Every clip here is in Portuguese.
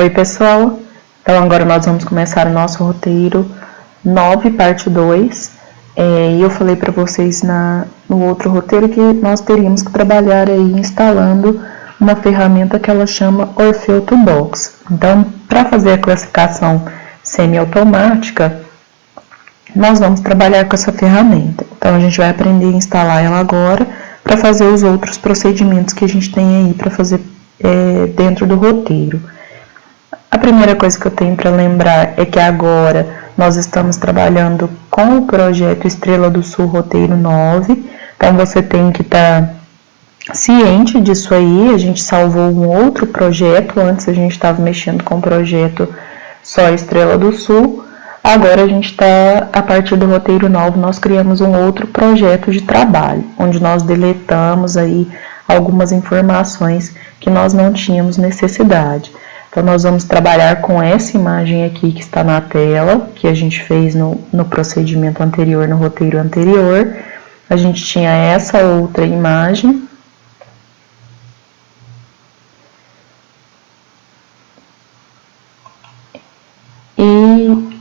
Oi pessoal, então agora nós vamos começar o nosso roteiro 9, parte 2. E eu falei para vocês no outro roteiro que nós teríamos que trabalhar aí instalando uma ferramenta que ela chama Orfeo Toolbox. Então, para fazer a classificação semiautomática, nós vamos trabalhar com essa ferramenta. Então, a gente vai aprender a instalar ela agora para fazer os outros procedimentos que a gente tem aí para fazer dentro do roteiro. A primeira coisa que eu tenho para lembrar é que agora nós estamos trabalhando com o projeto Estrela do Sul Roteiro 9, então você tem que estar ciente disso aí. A gente salvou um outro projeto, antes a gente estava mexendo com o projeto só Estrela do Sul, agora a gente está, a partir do roteiro 9, nós criamos um outro projeto de trabalho, onde nós deletamos aí algumas informações que nós não tínhamos necessidade. Então, nós vamos trabalhar com essa imagem aqui que está na tela, que a gente fez no procedimento anterior, no roteiro anterior. A gente tinha essa outra imagem. E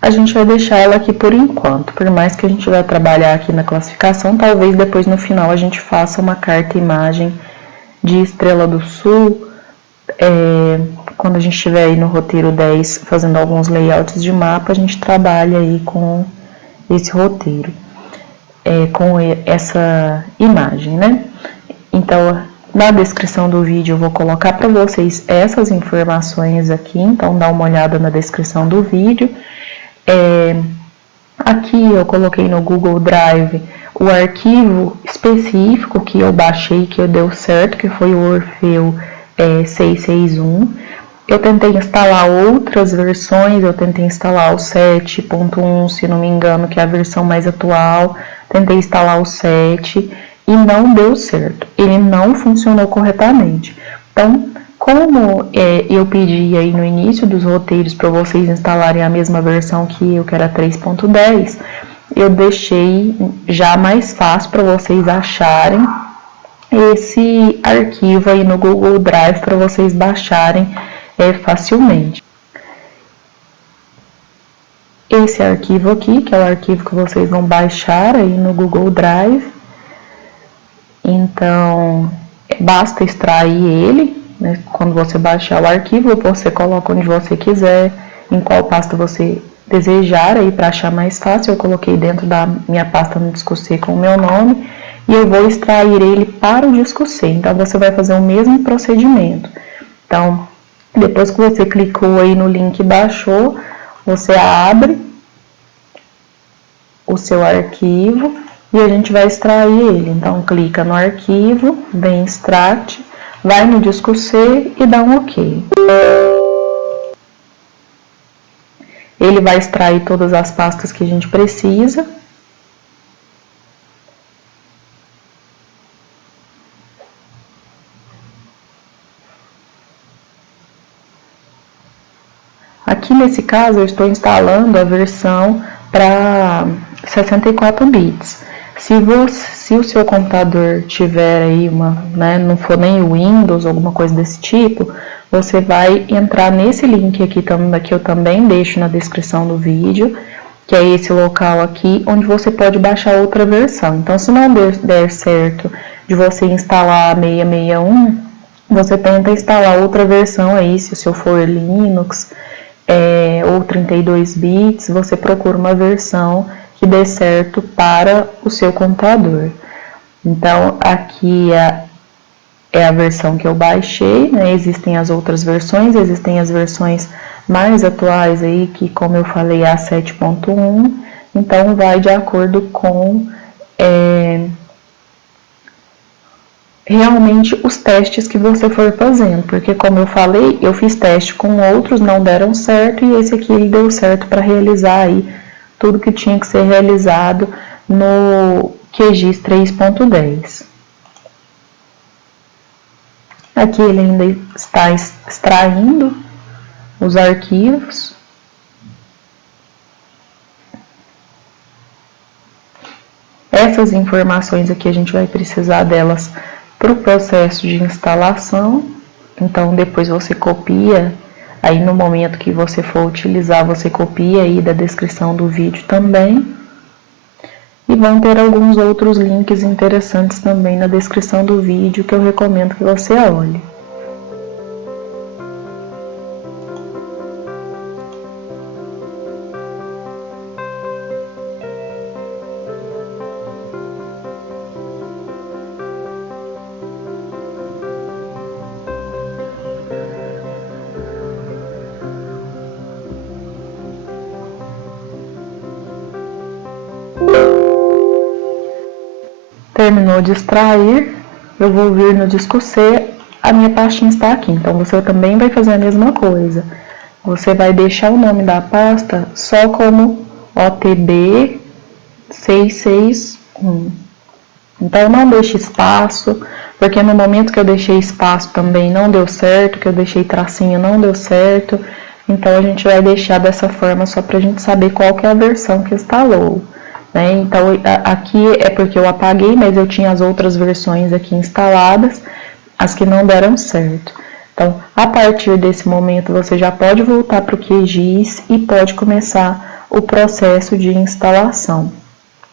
a gente vai deixar ela aqui por enquanto. Por mais que a gente vai trabalhar aqui na classificação, talvez depois no final a gente faça uma carta imagem de Estrela do Sul, quando a gente estiver aí no roteiro 10 fazendo alguns layouts de mapa, a gente trabalha aí com esse roteiro, com essa imagem, né? Então, na descrição do vídeo eu vou colocar para vocês essas informações aqui, então dá uma olhada na descrição do vídeo. Aqui eu coloquei no Google Drive o arquivo específico que eu baixei, que deu certo, que foi o Orfeo 661. Eu tentei instalar outras versões, eu tentei instalar o 7.1, se não me engano, que é a versão mais atual. Tentei instalar o 7 e não deu certo, ele não funcionou corretamente. Então, como eu pedi aí no início dos roteiros para vocês instalarem a mesma versão que eu, que era 3.10, eu deixei já mais fácil para vocês acharem esse arquivo aí no Google Drive para vocês baixarem facilmente. Esse arquivo aqui, que é o arquivo que vocês vão baixar aí no Google Drive. Então, basta extrair ele, né? Quando você baixar o arquivo, você coloca onde você quiser, em qual pasta você desejar aí para achar mais fácil. Eu coloquei dentro da minha pasta no disco C com o meu nome. E eu vou extrair ele para o disco C. Então, você vai fazer o mesmo procedimento. Então, depois que você clicou aí no link e baixou, você abre o seu arquivo e a gente vai extrair ele. Então, clica no arquivo, vem Extract, vai no disco C e dá um OK. Ele vai extrair todas as pastas que a gente precisa. Aqui nesse caso eu estou instalando a versão para 64 bits. Se o seu computador tiver aí não for nem o Windows, alguma coisa desse tipo, você vai entrar nesse link aqui que eu também deixo na descrição do vídeo, que é esse local aqui, onde você pode baixar outra versão. Então, se não der certo de você instalar a 661, você tenta instalar outra versão aí, se o seu for Linux, ou 32 bits, você procura uma versão que dê certo para o seu computador. Então, aqui é a versão que eu baixei, né? Existem as outras versões, existem as versões mais atuais aí, que como eu falei, é a 7.1, então vai de acordo com realmente os testes que você for fazendo, porque como eu falei, eu fiz teste com outros, não deram certo, e esse aqui ele deu certo para realizar aí tudo que tinha que ser realizado no QGIS 3.10. Aqui ele ainda está extraindo os arquivos. Essas informações aqui a gente vai precisar delas para o processo de instalação. Então depois você copia, aí no momento que você for utilizar, você copia aí da descrição do vídeo também. E vão ter alguns outros links interessantes também na descrição do vídeo que eu recomendo que você olhe. Terminou de extrair, eu vou vir no disco C, a minha pastinha está aqui, então você também vai fazer a mesma coisa. Você vai deixar o nome da pasta só como OTB 661. Então não deixe espaço, porque no momento que eu deixei espaço também não deu certo, que eu deixei tracinho não deu certo. Então a gente vai deixar dessa forma só para a gente saber qual que é a versão que instalou. Então aqui é porque eu apaguei, mas eu tinha as outras versões aqui instaladas, as que não deram certo. Então, a partir desse momento, você já pode voltar para o QGIS e pode começar o processo de instalação.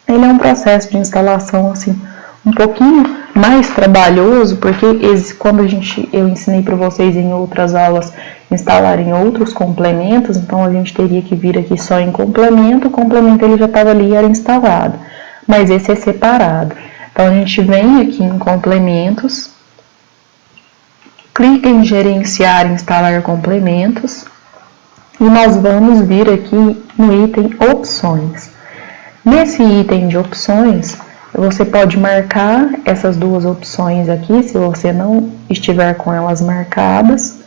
Ele é um processo de instalação assim um pouquinho mais trabalhoso, porque quando eu ensinei para vocês em outras aulas instalarem outros complementos, então a gente teria que vir aqui só em complemento, o complemento ele já estava ali e era instalado, mas esse é separado. Então a gente vem aqui em complementos, clica em gerenciar e instalar complementos, e nós vamos vir aqui no item opções. Nesse item de opções, você pode marcar essas duas opções aqui, se você não estiver com elas marcadas.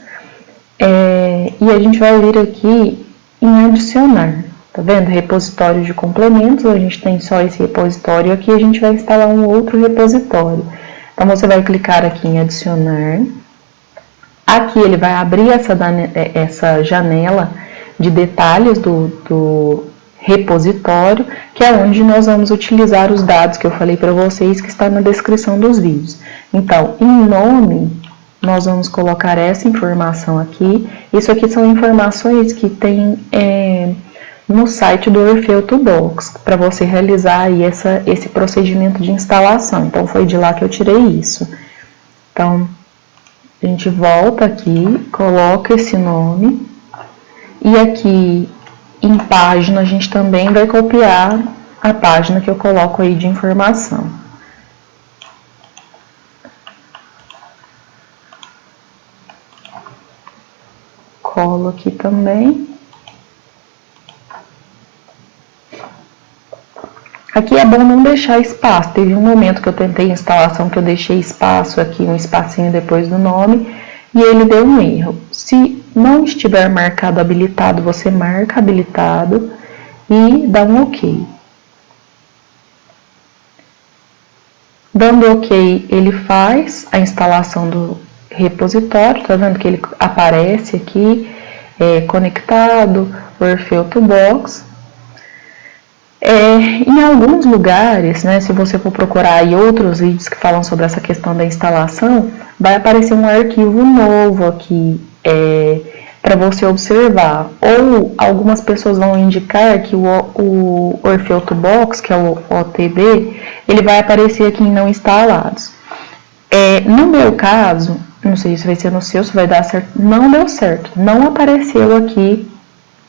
E a gente vai vir aqui em adicionar, tá vendo? Repositório de complementos, a gente tem só esse repositório aqui, a gente vai instalar um outro repositório. Então, você vai clicar aqui em adicionar. Aqui ele vai abrir essa janela de detalhes do repositório, que é onde nós vamos utilizar os dados que eu falei para vocês, que está na descrição dos vídeos. Então, em nome, nós vamos colocar essa informação aqui. Isso aqui são informações que tem no site do Orfeu Toolbox, para você realizar aí esse procedimento de instalação. Então, foi de lá que eu tirei isso. Então, a gente volta aqui, coloca esse nome, e aqui em página a gente também vai copiar a página que eu coloco aí de informação. Colo aqui também. Aqui é bom não deixar espaço. Teve um momento que eu tentei a instalação que eu deixei espaço aqui, um espacinho depois do nome, e ele deu um erro. Se não estiver marcado habilitado, você marca habilitado e dá um OK. Dando OK, ele faz a instalação do repositório, tá vendo que ele aparece aqui, conectado, Orfeu Toolbox. Em alguns lugares, né, se você for procurar aí outros vídeos que falam sobre essa questão da instalação, vai aparecer um arquivo novo aqui para você observar. Ou algumas pessoas vão indicar que o Orfeu Toolbox, que é o OTB, ele vai aparecer aqui em não instalados. No meu caso, não sei se vai ser no seu, se vai dar certo, não deu certo, não apareceu aqui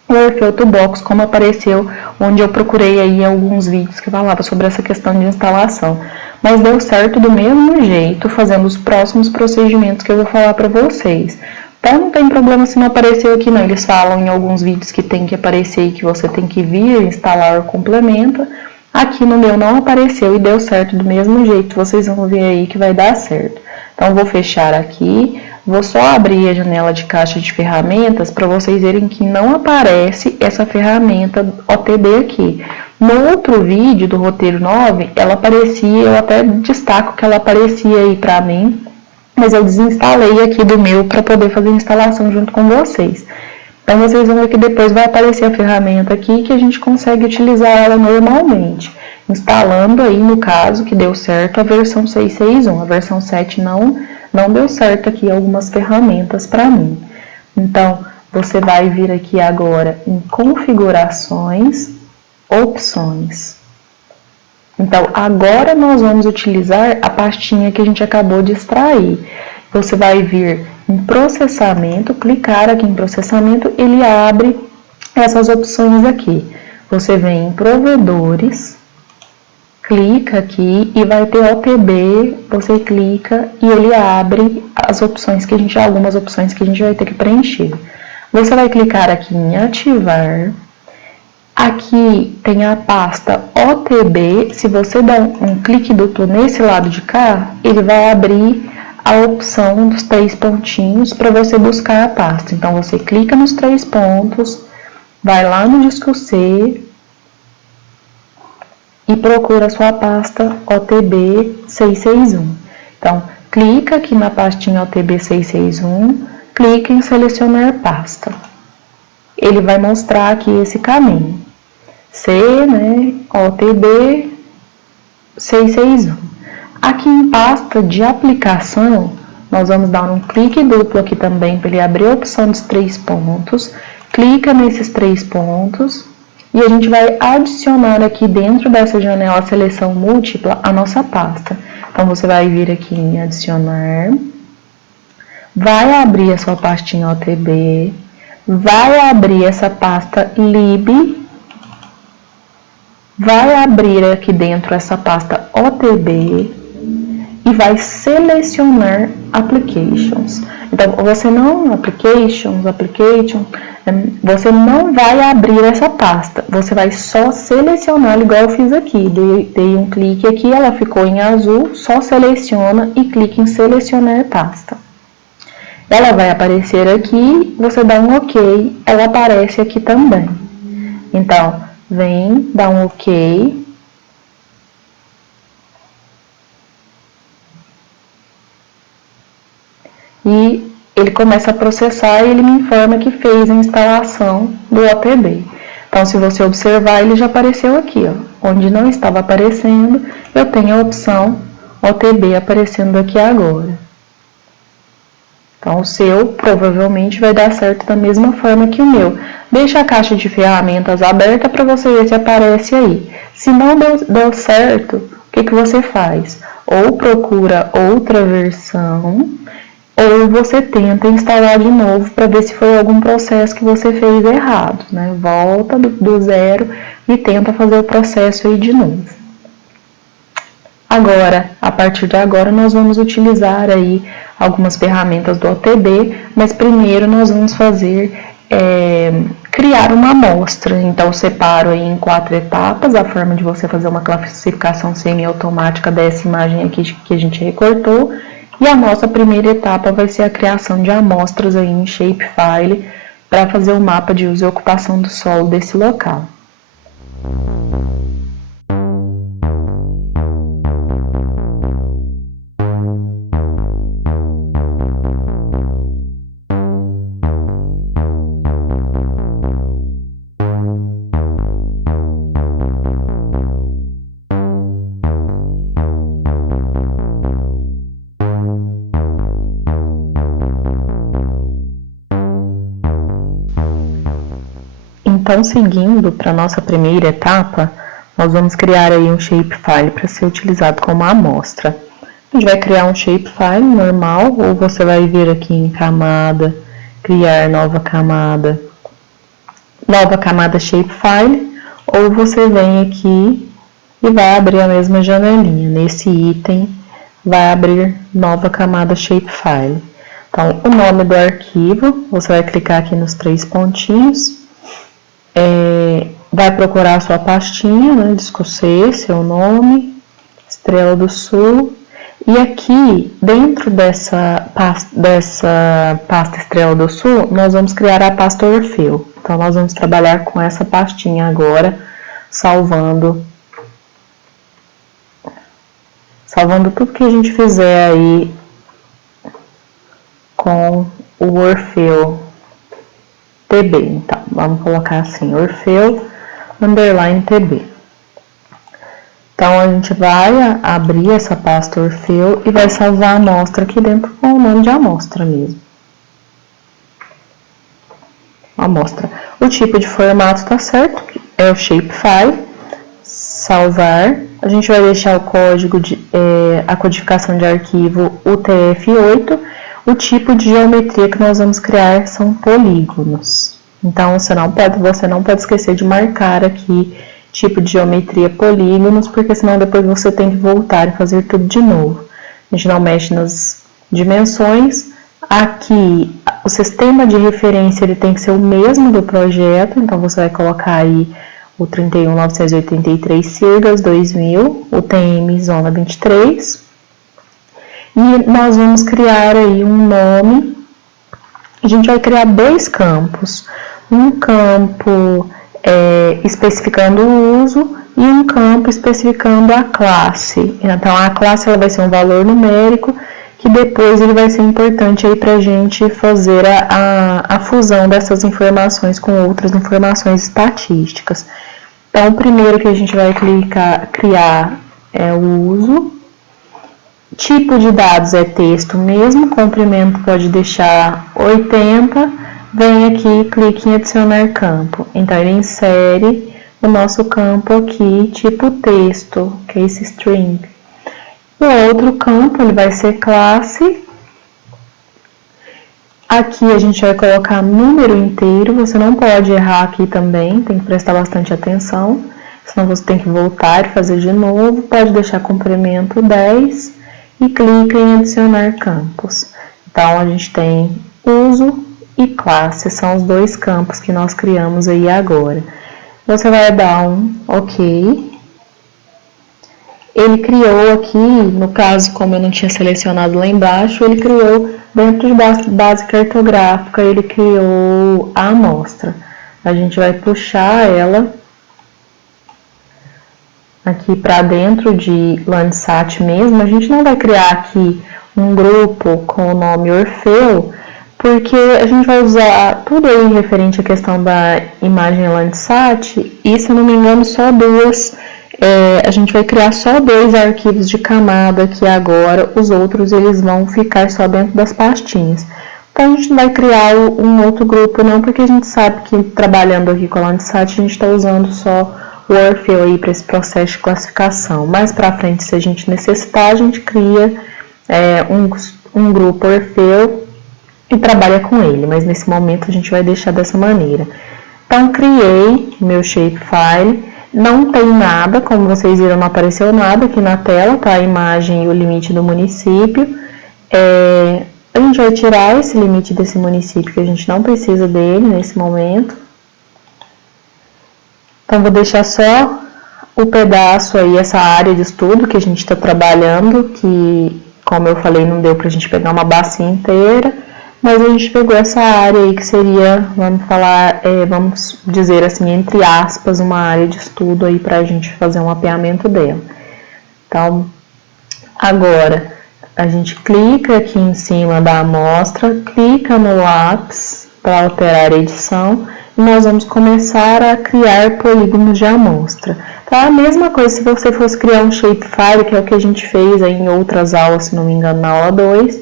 o Orfeu Toolbox como apareceu onde eu procurei aí alguns vídeos que falavam sobre essa questão de instalação, mas deu certo do mesmo jeito, fazendo os próximos procedimentos que eu vou falar para vocês. Então não tem problema se não apareceu aqui não, eles falam em alguns vídeos que tem que aparecer e que você tem que vir, instalar o complemento. Aqui no meu não apareceu e deu certo do mesmo jeito, vocês vão ver aí que vai dar certo. Então vou fechar aqui. Vou só abrir a janela de caixa de ferramentas para vocês verem que não aparece essa ferramenta OTB aqui. No outro vídeo do roteiro 9, ela aparecia, eu até destaco que ela aparecia aí para mim, mas eu desinstalei aqui do meu para poder fazer a instalação junto com vocês. Então vocês vão ver que depois vai aparecer a ferramenta aqui que a gente consegue utilizar ela normalmente. Instalando aí, no caso, que deu certo, a versão 661. A versão 7 não não deu certo aqui algumas ferramentas para mim. Então, você vai vir aqui agora em configurações, opções. Então, agora nós vamos utilizar a pastinha que a gente acabou de extrair. Você vai vir em processamento, clicar aqui em processamento, ele abre essas opções aqui. Você vem em provedores, clica aqui e vai ter OTB, você clica e ele abre as opções que algumas opções que a gente vai ter que preencher. Você vai clicar aqui em ativar. Aqui tem a pasta OTB. Se você der um clique duplo nesse lado de cá, ele vai abrir a opção dos 3 pontinhos para você buscar a pasta. Então, você clica nos 3 pontos, vai lá no disco C e procura a sua pasta OTB 661. Então, clica aqui na pastinha OTB 661, clica em selecionar pasta. Ele vai mostrar aqui esse caminho. C, né, OTB 661. Aqui em pasta de aplicação, nós vamos dar um clique duplo aqui também para ele abrir a opção dos 3 pontos. Clica nesses 3 pontos e a gente vai adicionar aqui dentro dessa janela seleção múltipla a nossa pasta. Então, você vai vir aqui em adicionar, vai abrir a sua pastinha OTB, vai abrir essa pasta lib, vai abrir aqui dentro essa pasta OTB e vai selecionar applications. Então, você não, você não vai abrir essa pasta, você vai só selecionar igual eu fiz aqui. Dei um clique aqui, ela ficou em azul, só seleciona e clica em selecionar pasta. Ela vai aparecer aqui, você dá um OK, ela aparece aqui também. Então, vem, dá um OK. E ele começa a processar e ele me informa que fez a instalação do OTB. Então, se você observar, ele já apareceu aqui, ó. Onde não estava aparecendo, eu tenho a opção OTB aparecendo aqui agora. Então, o seu provavelmente vai dar certo da mesma forma que o meu. Deixa a caixa de ferramentas aberta para você ver se aparece aí. Se não deu certo, o que você faz? Ou procura outra versão, ou você tenta instalar de novo para ver se foi algum processo que você fez errado, né? Volta do zero e tenta fazer o processo aí de novo. Agora, a partir de agora, nós vamos utilizar aí algumas ferramentas do OTB, mas primeiro nós vamos criar uma amostra. Então, eu separo aí em 4 etapas a forma de você fazer uma classificação semiautomática dessa imagem aqui que a gente recortou. E a nossa primeira etapa vai ser a criação de amostras aí em Shapefile para fazer o mapa de uso e ocupação do solo desse local. Então, seguindo para a nossa primeira etapa, nós vamos criar aí um shapefile para ser utilizado como amostra. A gente vai criar um shapefile normal, ou você vai vir aqui em camada, criar nova camada shapefile, ou você vem aqui e vai abrir a mesma janelinha. Nesse item, vai abrir nova camada shapefile. Então, o nome do arquivo, você vai clicar aqui nos 3 pontinhos, vai procurar a sua pastinha, né, disco C, seu nome, Estrela do Sul, e aqui dentro dessa pasta Estrela do Sul, nós vamos criar a pasta Orfeu. Então, nós vamos trabalhar com essa pastinha agora, salvando tudo que a gente fizer aí com o Orfeu TB. Então, vamos colocar assim, Orfeu _TB. Então, a gente vai abrir essa pasta Orfeu e vai salvar a amostra aqui dentro com o nome de amostra mesmo. Amostra. O tipo de formato tá certo, é o shapefile. Salvar. A gente vai deixar o código a codificação de arquivo UTF-8. O tipo de geometria que nós vamos criar são polígonos. Então, você não pode esquecer de marcar aqui tipo de geometria polígonos, porque senão depois você tem que voltar e fazer tudo de novo. A gente não mexe nas dimensões. Aqui, o sistema de referência ele tem que ser o mesmo do projeto, então você vai colocar aí o 31.983/2000, o TM Zona 23. E nós vamos criar aí um nome. A gente vai criar dois campos. Um campo especificando o uso e um campo especificando a classe. Então, a classe ela vai ser um valor numérico que depois ele vai ser importante aí para a gente fazer a fusão dessas informações com outras informações estatísticas. Então, o primeiro que a gente vai criar é o uso. Tipo de dados é texto mesmo, comprimento pode deixar 80. Vem aqui, clique em adicionar campo. Então, ele insere o nosso campo aqui, tipo texto, que é esse string. O outro campo, ele vai ser classe. Aqui a gente vai colocar número inteiro, você não pode errar aqui também, tem que prestar bastante atenção, senão você tem que voltar e fazer de novo. Pode deixar comprimento 10 e clica em adicionar campos. Então, a gente tem uso e classe, são os dois campos que nós criamos aí agora. Você vai dar um OK. Ele criou aqui, no caso, como eu não tinha selecionado lá embaixo, ele criou dentro de base cartográfica, ele criou a amostra. A gente vai puxar ela aqui para dentro de Landsat mesmo. A gente não vai criar aqui um grupo com o nome Orfeu, porque a gente vai usar tudo aí referente à questão da imagem Landsat e, se eu não me engano, só duas. A gente vai criar só 2 arquivos de camada aqui agora, os outros eles vão ficar só dentro das pastinhas. Então, a gente não vai criar um outro grupo não, porque a gente sabe que trabalhando aqui com a Landsat, a gente está usando só o Orfeu aí para esse processo de classificação. Mais para frente, se a gente necessitar, a gente cria um grupo Orfeu e trabalha com ele, mas nesse momento a gente vai deixar dessa maneira. Então, criei meu shapefile. Não tem nada, como vocês viram, não apareceu nada aqui na tela, tá? A imagem e o limite do município. A gente vai tirar esse limite desse município, que a gente não precisa dele nesse momento. Então, vou deixar só o pedaço aí, essa área de estudo que a gente está trabalhando, que, como eu falei, não deu para a gente pegar uma bacia inteira, mas a gente pegou essa área aí que seria, vamos dizer assim, entre aspas, uma área de estudo aí para a gente fazer um mapeamento dela. Então, agora, a gente clica aqui em cima da amostra, clica no lápis para alterar a edição e nós vamos começar a criar polígonos de amostra. Então, a mesma coisa se você fosse criar um shapefile, que é o que a gente fez aí em outras aulas, se não me engano, na aula 2,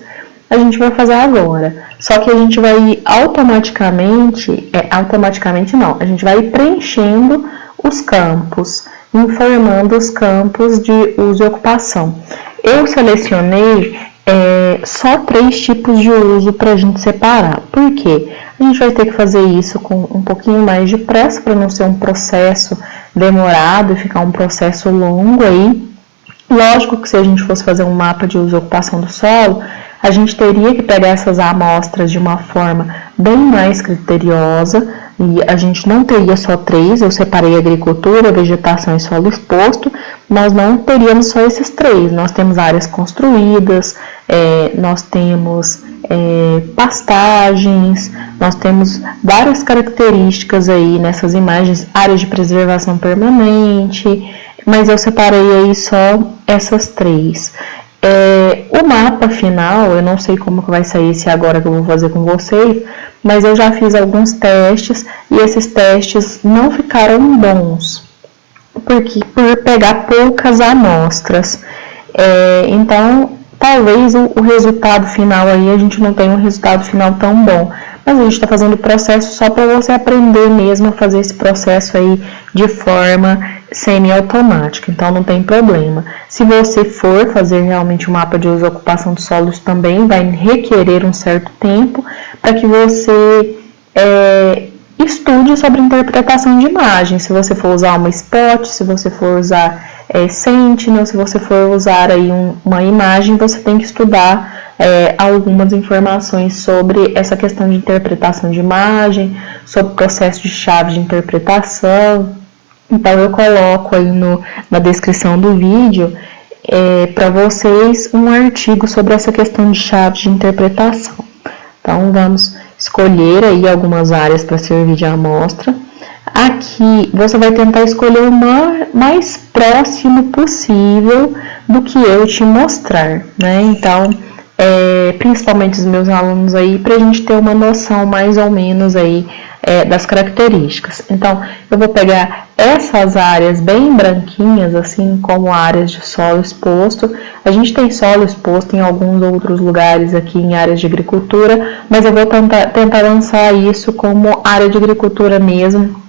a gente vai fazer agora. Só que a gente vai automaticamente não, a gente vai preenchendo os campos, informando os campos de uso e ocupação. Eu selecionei só 3 tipos de uso para a gente separar. Por quê? A gente vai ter que fazer isso com um pouquinho mais de pressa, para não ser um processo demorado e ficar um processo longo aí. Lógico que se a gente fosse fazer um mapa de uso e ocupação do solo, a gente teria que pegar essas amostras de uma forma bem mais criteriosa e a gente não teria só 3, eu separei agricultura, vegetação e solo exposto, nós não teríamos só esses 3, nós temos áreas construídas, nós temos pastagens, nós temos várias características aí nessas imagens, áreas de preservação permanente, mas eu separei aí só essas 3. O mapa final, eu não sei como que vai sair esse agora que eu vou fazer com vocês, mas eu já fiz alguns testes e esses testes não ficaram bons. por pegar poucas amostras. Então, talvez o resultado final aí, a gente não tenha um resultado final tão bom. Mas a gente está fazendo o processo só para você aprender mesmo a fazer esse processo aí de forma semiautomática, então não tem problema. Se você for fazer realmente um mapa de uso e ocupação de solos, também vai requerer um certo tempo para que você estude sobre interpretação de imagem. Se você for usar uma spot, se você for usar Sentinel, se você for usar aí uma imagem, você tem que estudar algumas informações sobre essa questão de interpretação de imagem, sobre o processo de chave de interpretação. Então eu coloco aí na descrição do vídeo para vocês um artigo sobre essa questão de chave de interpretação. Então vamos escolher aí algumas áreas para servir de amostra. Aqui você vai tentar escolher o mais próximo possível do que eu te mostrar, né? Então, principalmente os meus alunos aí, para a gente ter uma noção mais ou menos aí das características. Então, eu vou pegar essas áreas bem branquinhas, assim como áreas de solo exposto. A gente tem solo exposto em alguns outros lugares aqui em áreas de agricultura, mas eu vou tentar lançar isso como área de agricultura mesmo,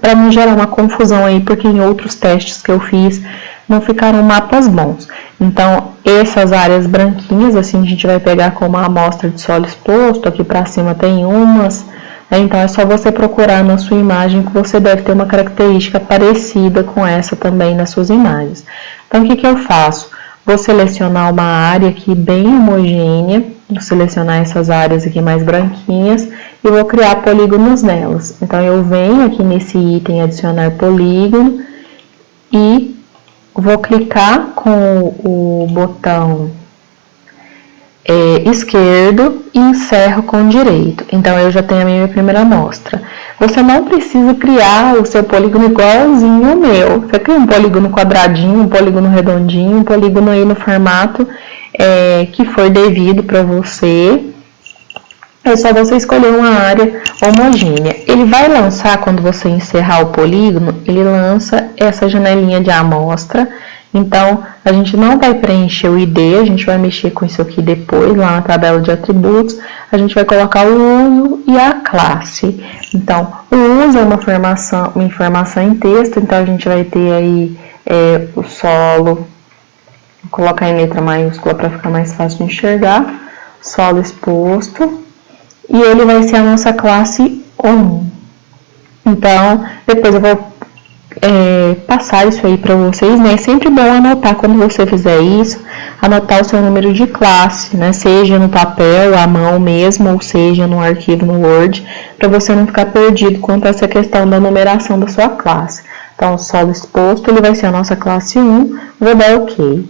para não gerar uma confusão aí, porque em outros testes que eu fiz não ficaram mapas bons. Então, essas áreas branquinhas, assim, a gente vai pegar como a amostra de solo exposto, aqui para cima tem umas, então é só você procurar na sua imagem que você deve ter uma característica parecida com essa também nas suas imagens. Então, o que eu faço? Vou selecionar uma área aqui bem homogênea, vou selecionar essas áreas aqui mais branquinhas e vou criar polígonos nelas. Então, eu venho aqui nesse item adicionar polígono e vou clicar com o botão esquerdo e encerro com o direito. Então, eu já tenho a minha primeira amostra. Você não precisa criar o seu polígono igualzinho ao meu. Você cria um polígono quadradinho, um polígono redondinho, um polígono aí no formato que for devido para você. É só você escolher uma área homogênea. Ele vai lançar, quando você encerrar o polígono, ele lança essa janelinha de amostra. Então, a gente não vai preencher o ID, a gente vai mexer com isso aqui depois, lá na tabela de atributos. A gente vai colocar o uso e a classe. Então, o uso é uma informação em texto, então a gente vai ter aí o solo, vou colocar em letra maiúscula para ficar mais fácil de enxergar, solo exposto. E ele vai ser a nossa classe 1. Então, depois eu vou passar isso aí para vocês, né? É sempre bom anotar quando você fizer isso, anotar o seu número de classe, né? Seja no papel, à mão mesmo, ou seja no arquivo no Word, para você não ficar perdido quanto a essa questão da numeração da sua classe. Então, o solo exposto, ele vai ser a nossa classe 1, vou dar OK.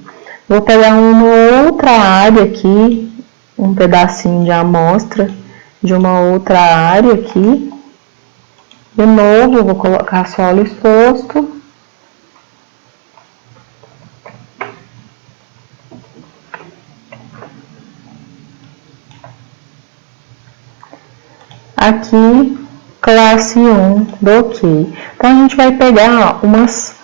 Vou pegar uma outra área aqui, um pedacinho de amostra, de uma outra área aqui. De novo, vou colocar solo exposto. Aqui, classe 1 do OK. Então, a gente vai pegar umas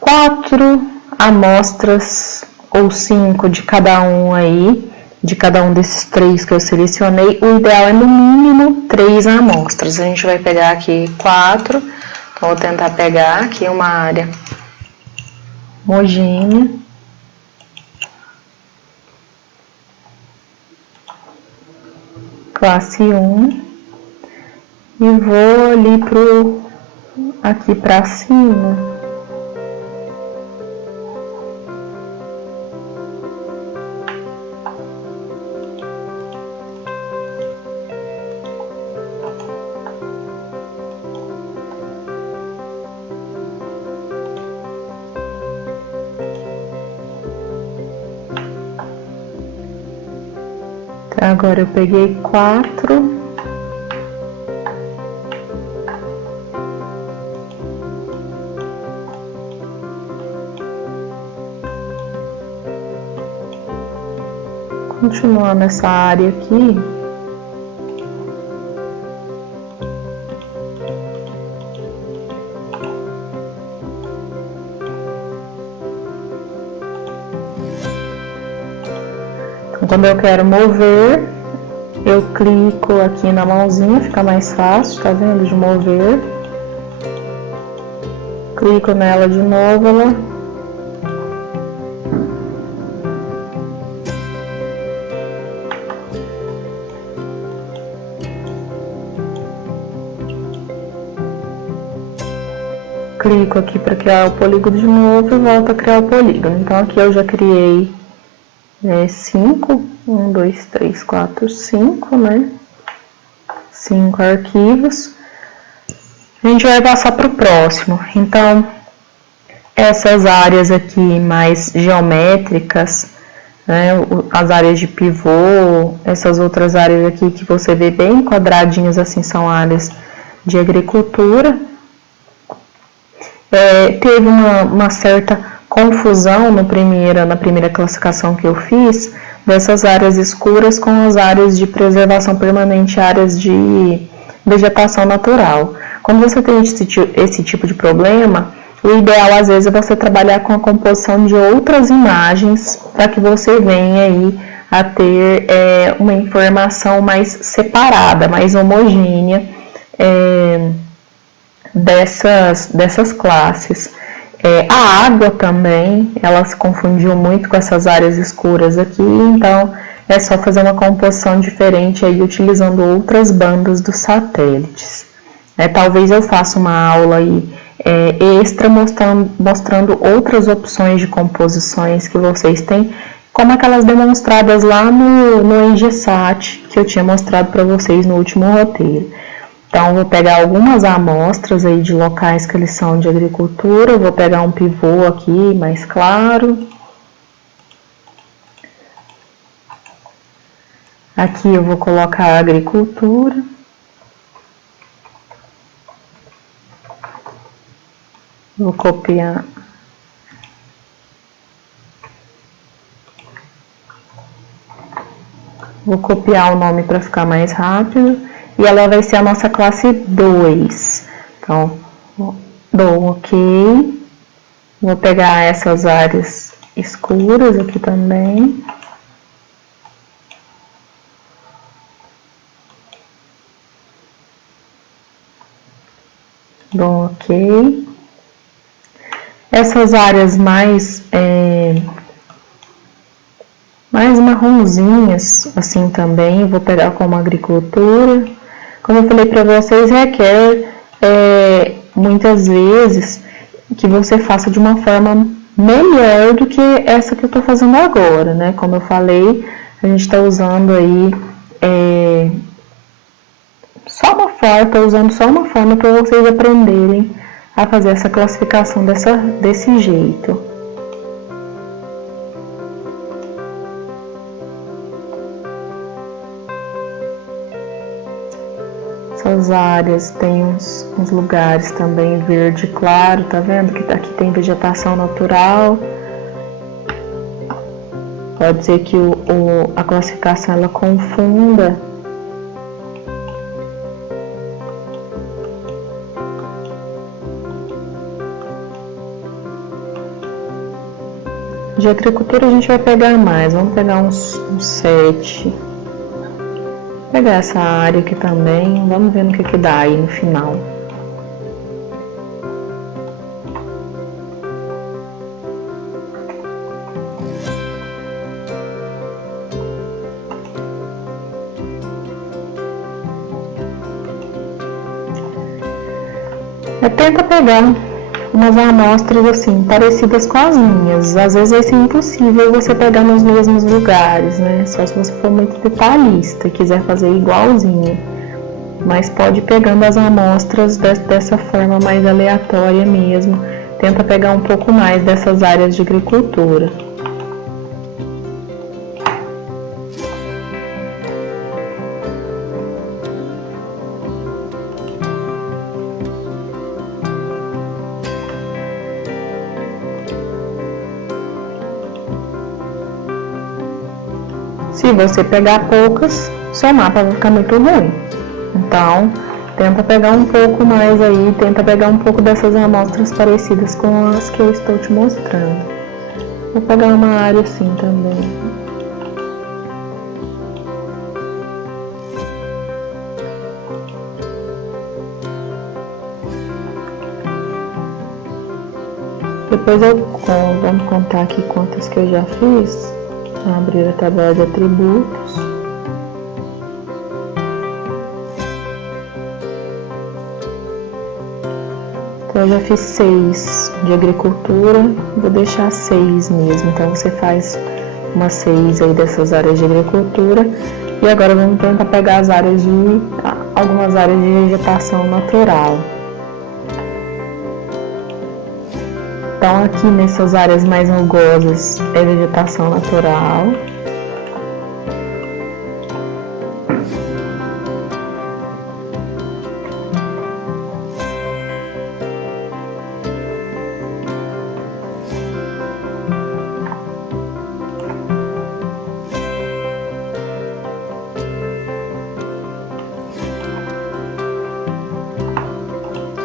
4 amostras ou 5 de cada um aí, de cada um desses 3 que eu selecionei. O ideal é no mínimo 3 amostras. A gente vai pegar aqui 4, então vou tentar pegar aqui uma área homogênea. Classe 1. E vou ali aqui para cima. Agora eu peguei 4. Continuando essa área aqui. Quando eu quero mover, eu clico aqui na mãozinha, fica mais fácil, tá vendo? De mover. Clico nela de novo, ela clico aqui para criar o polígono de novo e volto a criar o polígono. Então aqui eu já criei 5, 1, 2, 3, 4, 5, né? 5 arquivos. A gente vai passar para o próximo. Então, essas áreas aqui mais geométricas, né? As áreas de pivô, essas outras áreas aqui que você vê bem quadradinhas assim, são áreas de agricultura. Teve uma certa confusão na primeira classificação que eu fiz dessas áreas escuras com as áreas de preservação permanente, áreas de vegetação natural. Quando você tem esse tipo de problema, o ideal às vezes é você trabalhar com a composição de outras imagens para que você venha aí a ter uma informação mais separada, mais homogênea dessas classes. A água também, ela se confundiu muito com essas áreas escuras aqui, então é só fazer uma composição diferente aí utilizando outras bandas dos satélites. Talvez eu faça uma aula aí, extra mostrando outras opções de composições que vocês têm, como aquelas demonstradas lá no ENGSAT, que eu tinha mostrado para vocês no último roteiro. Então, vou pegar algumas amostras aí de locais que eles são de agricultura, vou pegar um pivô aqui mais claro. Aqui eu vou colocar a agricultura. Vou copiar. Vou copiar o nome para ficar mais rápido. E ela vai ser a nossa classe 2. Então, dou OK. Vou pegar essas áreas escuras aqui também. Dou OK. Essas áreas mais marronzinhas, assim também, vou pegar como agricultura. Como eu falei para vocês, requer muitas vezes que você faça de uma forma melhor do que essa que eu estou fazendo agora, né? Como eu falei, a gente está usando aí estou usando só uma forma para vocês aprenderem a fazer essa classificação desse jeito. Essas áreas tem uns lugares também verde claro, tá vendo? Que aqui tem vegetação natural. Pode ser que a classificação ela confunda. De agricultura a gente vai pegar mais, vamos pegar uns 7. Vou pegar essa área aqui também, vamos ver no que dá aí no final. Tenta pegar umas amostras assim, parecidas com as minhas. Às vezes vai ser impossível você pegar nos mesmos lugares, né? Só se você for muito detalhista e quiser fazer igualzinho. Mas pode ir pegando as amostras dessa forma mais aleatória mesmo. Tenta pegar um pouco mais dessas áreas de agricultura. Se você pegar poucas, seu mapa vai ficar muito ruim. Então, tenta pegar um pouco mais aí, tenta pegar um pouco dessas amostras parecidas com as que eu estou te mostrando. Vou pegar uma área assim também. Depois vamos contar aqui quantas que eu já fiz. Vou abrir a tabela de atributos. Então, eu já fiz 6 de agricultura, vou deixar 6 mesmo. Então, você faz umas 6 aí dessas áreas de agricultura. E agora vamos tentar pegar algumas áreas de vegetação natural. Então, aqui nessas áreas mais rugosas é vegetação natural.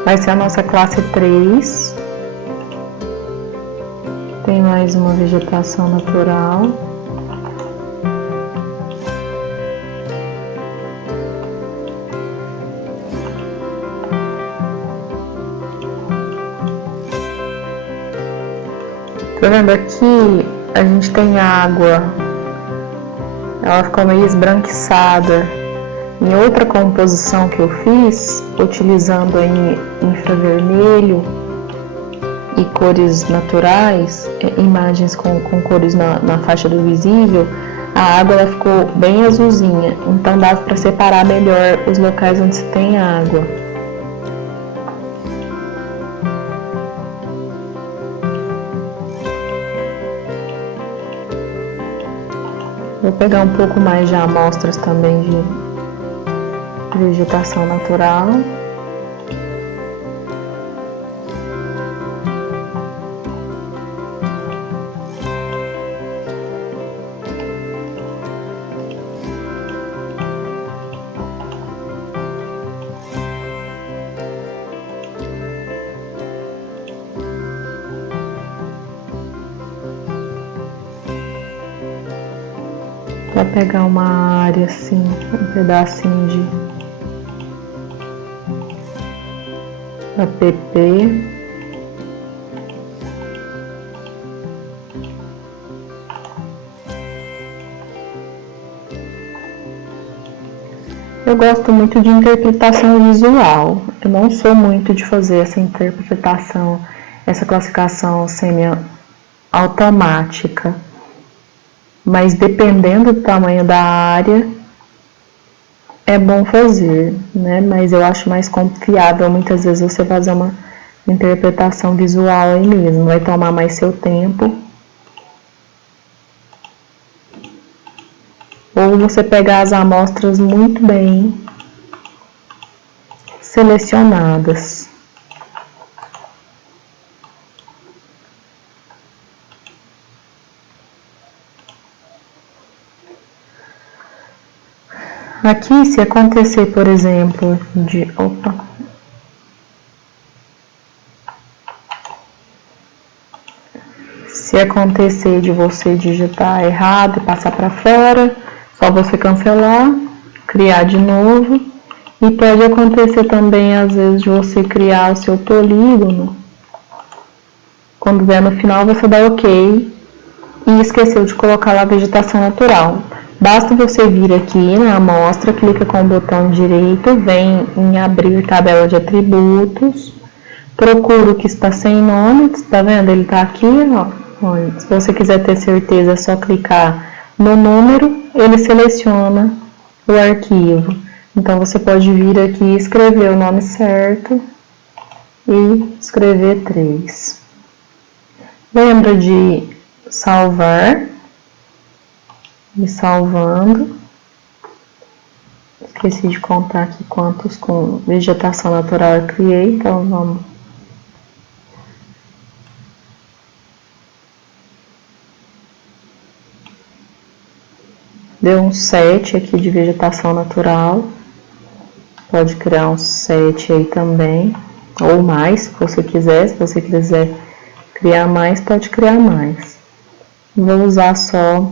Vai ser a nossa classe 3. Tem mais uma vegetação natural. Tá vendo aqui? A gente tem água. Ela ficou meio esbranquiçada. Em outra composição que eu fiz, utilizando aí infravermelho e cores naturais, imagens com cores na faixa do visível, a água ela ficou bem azulzinha, então dá para separar melhor os locais onde se tem água. Vou pegar um pouco mais de amostras também de vegetação natural. Vou pegar uma área assim, um pedacinho de app. Eu gosto muito de interpretação visual. Eu não sou muito de fazer essa interpretação, essa classificação semi-automática. Mas dependendo do tamanho da área, é bom fazer, né? Mas eu acho mais confiável muitas vezes você fazer uma interpretação visual aí mesmo. Vai tomar mais seu tempo. Ou você pegar as amostras muito bem selecionadas. Aqui, se acontecer, por exemplo, se acontecer de você digitar errado e passar para fora, só você cancelar, criar de novo. E pode acontecer também, às vezes, de você criar o seu polígono. Quando vier no final, você dá OK e esqueceu de colocar lá a vegetação natural. Basta você vir aqui na amostra, clica com o botão direito, vem em abrir tabela de atributos, procura o que está sem nome, tá vendo? Ele está aqui, ó. Se você quiser ter certeza, é só clicar no número, ele seleciona o arquivo. Então, você pode vir aqui e escrever o nome certo e escrever 3. Lembra de salvar. E salvando. Esqueci de contar aqui quantos com vegetação natural eu criei, então vamos. Deu uns 7 aqui de vegetação natural. Pode criar uns 7 aí também, ou mais, se você quiser. Se você quiser criar mais, pode criar mais. Vou usar só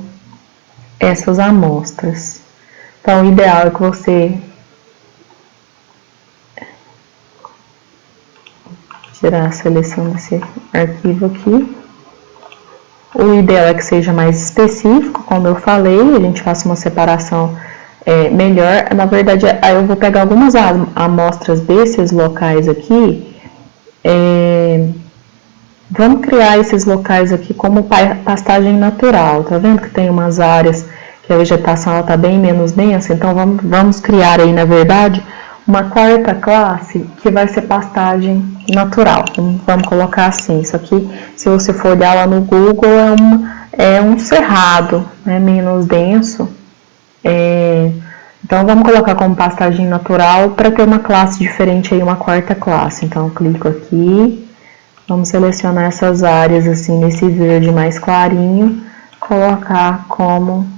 essas amostras. Então, o ideal é que você Tirar a seleção desse arquivo aqui. O ideal é que seja mais específico, como eu falei, a gente faça uma separação melhor. Na verdade, aí eu vou pegar algumas amostras desses locais aqui. Vamos criar esses locais aqui como pastagem natural. Tá vendo que tem umas áreas que a vegetação está bem menos densa? Então, vamos criar aí, na verdade, uma quarta classe que vai ser pastagem natural. Vamos colocar assim. Isso aqui, se você for olhar lá no Google, é um cerrado, né, menos denso. Então, vamos colocar como pastagem natural para ter uma classe diferente aí, uma quarta classe. Então, eu clico aqui, vamos selecionar essas áreas assim, nesse verde mais clarinho, colocar como...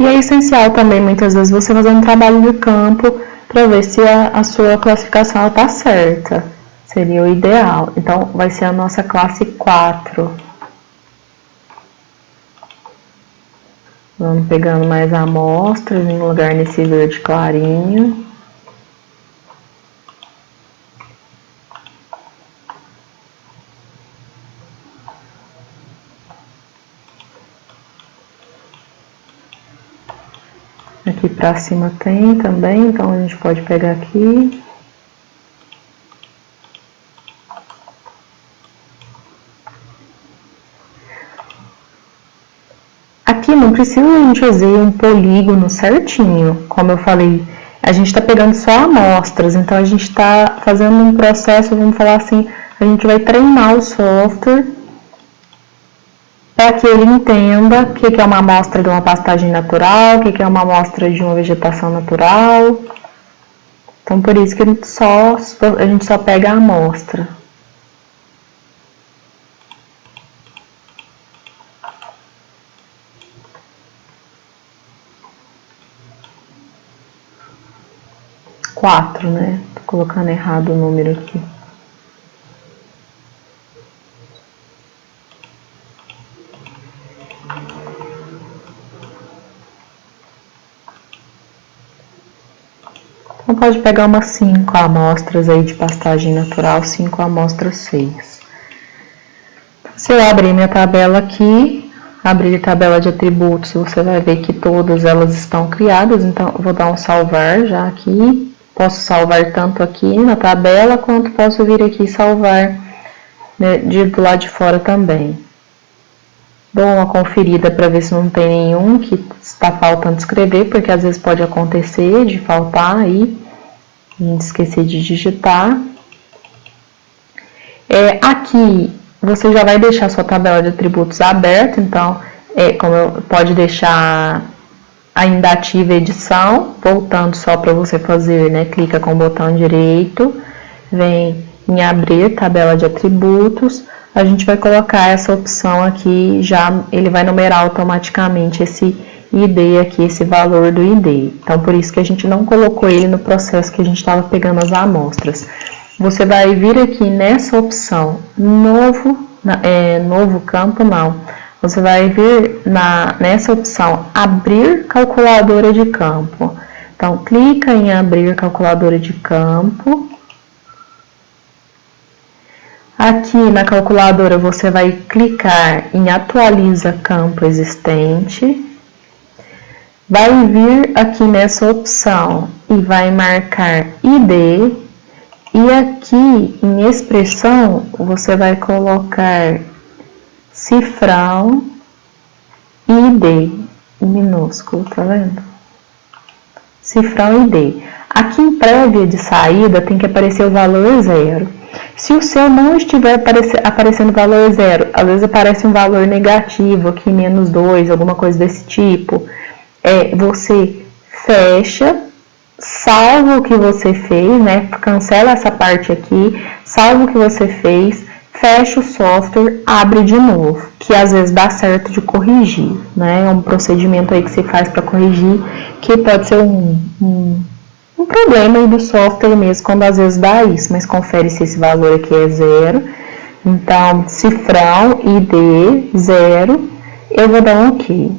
E é essencial também, muitas vezes, você fazer um trabalho de campo para ver se a sua classificação está certa. Seria o ideal. Então, vai ser a nossa classe 4. Vamos pegando mais amostras em lugar nesse verde clarinho. Aqui pra cima tem também, então a gente pode pegar aqui. Aqui não precisa a gente fazer um polígono certinho, como eu falei, a gente está pegando só amostras, então a gente está fazendo um processo, vamos falar assim, a gente vai treinar o software para que ele entenda o que é uma amostra de uma pastagem natural, o que é uma amostra de uma vegetação natural. Então, por isso que a gente só pega a amostra. Quatro, né? Tô colocando errado o número aqui. Então, pode pegar umas 5 amostras aí de pastagem natural, 5 amostras feias. Se eu abrir minha tabela aqui, abrir tabela de atributos, você vai ver que todas elas estão criadas, então eu vou dar um salvar já aqui. Posso salvar tanto aqui na tabela, quanto posso vir aqui e salvar, né, do lado de fora também. Dou uma conferida para ver se não tem nenhum que está faltando escrever, porque às vezes pode acontecer de faltar aí, a gente esquecer de digitar. Aqui você já vai deixar sua tabela de atributos aberta, então pode deixar ainda ativa a edição, voltando só para você fazer, né? Clica com o botão direito, vem em abrir tabela de atributos, a gente vai colocar essa opção aqui, já ele vai numerar automaticamente esse ID aqui, esse valor do ID. Então, por isso que a gente não colocou ele no processo que a gente estava pegando as amostras. Você vai vir aqui nessa opção, novo campo, não. Você vai vir nessa opção, abrir calculadora de campo. Então, clica em abrir calculadora de campo. Aqui na calculadora você vai clicar em atualiza campo existente. Vai vir aqui nessa opção e vai marcar ID. E aqui em expressão você vai colocar cifrão ID minúsculo, tá vendo? Cifrão ID. Aqui em prévia de saída tem que aparecer o valor 0. Se o seu não estiver aparecendo valor 0, às vezes aparece um valor negativo aqui, -2, alguma coisa desse tipo, você fecha, salva o que você fez, né? Cancela essa parte aqui, salva o que você fez, fecha o software, abre de novo, que às vezes dá certo de corrigir, né? É um procedimento aí que você faz para corrigir, que pode ser um problema aí do software mesmo, quando às vezes dá isso, mas confere se esse valor aqui é 0. Então, cifrão ID 0, eu vou dar um OK.